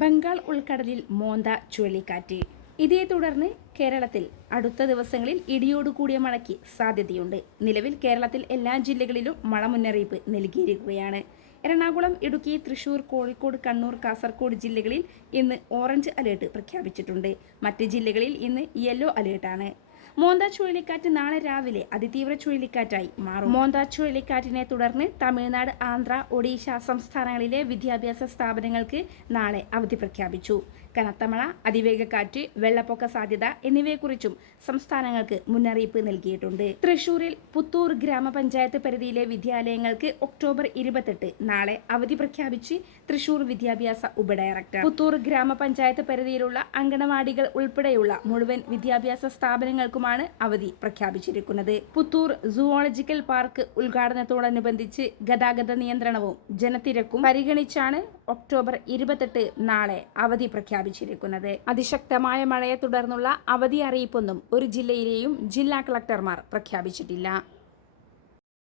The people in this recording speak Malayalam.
ബംഗാൾ ഉൾക്കടലിൽ മോന്ത ചുഴലിക്കാറ്റ്. ഇതേ തുടർന്ന് കേരളത്തിൽ അടുത്ത ദിവസങ്ങളിൽ ഇടിയോടുകൂടിയ മഴയ്ക്ക് സാധ്യതയുണ്ട്. നിലവിൽ കേരളത്തിൽ എല്ലാ ജില്ലകളിലും മഴ മുന്നറിയിപ്പ് നൽകിയിരിക്കുകയാണ്. എറണാകുളം ഇടുക്കി തൃശൂർ കോഴിക്കോട് കണ്ണൂർ കാസർഗോഡ് ജില്ലകളിൽ ഇന്ന് ഓറഞ്ച് അലേർട്ട് പ്രഖ്യാപിച്ചിട്ടുണ്ട്. മറ്റ് ജില്ലകളിൽ ഇന്ന് യെല്ലോ അലേർട്ടാണ്. മോന്ത ചുഴലിക്കാറ്റ് നാളെ രാവിലെ അതിതീവ്ര ചുഴലിക്കാറ്റായി മാറും. മോന്ത ചുഴലിക്കാറ്റിനെ തുടർന്ന് തമിഴ്നാട് ആന്ധ്ര ഒഡീഷ സംസ്ഥാനങ്ങളിലെ വിദ്യാഭ്യാസ സ്ഥാപനങ്ങൾക്ക് നാളെ അവധി പ്രഖ്യാപിച്ചു. കനത്ത മഴ അതിവേഗ കാറ്റ് വെള്ളപ്പൊക്ക സാധ്യത എന്നിവയെക്കുറിച്ചും സംസ്ഥാനങ്ങൾക്ക് മുന്നറിയിപ്പ് നൽകിയിട്ടുണ്ട്. തൃശൂരിൽ പുത്തൂർ ഗ്രാമപഞ്ചായത്ത് പരിധിയിലെ വിദ്യാലയങ്ങൾക്ക് ഒക്ടോബർ ഇരുപത്തെട്ട് നാളെ അവധി പ്രഖ്യാപിച്ച് തൃശൂർ വിദ്യാഭ്യാസ ഉപഡയറക്ടർ. പുത്തൂർ ഗ്രാമപഞ്ചായത്ത് പരിധിയിലുള്ള അങ്കണവാടികൾ ഉൾപ്പെടെയുള്ള മുഴുവൻ വിദ്യാഭ്യാസ സ്ഥാപനങ്ങൾക്കുമാണ് അവധി പ്രഖ്യാപിച്ചിരിക്കുന്നത്. പുത്തൂർ സുവോളജിക്കൽ പാർക്ക് ഉദ്ഘാടനത്തോടനുബന്ധിച്ച് ഗതാഗത നിയന്ത്രണവും ജനത്തിരക്കും പരിഗണിച്ചാണ് ഒക്ടോബർ ഇരുപത്തെട്ട് നാളെ അവധി പ്രഖ്യാപിച്ചിരിക്കുന്നത്. അതിശക്തമായ മഴയെ തുടർന്നുള്ള അവധി അറിയിപ്പൊന്നും ഒരു ജില്ലയിലെയും ജില്ലാ കളക്ടർമാർ പ്രഖ്യാപിച്ചിട്ടില്ല.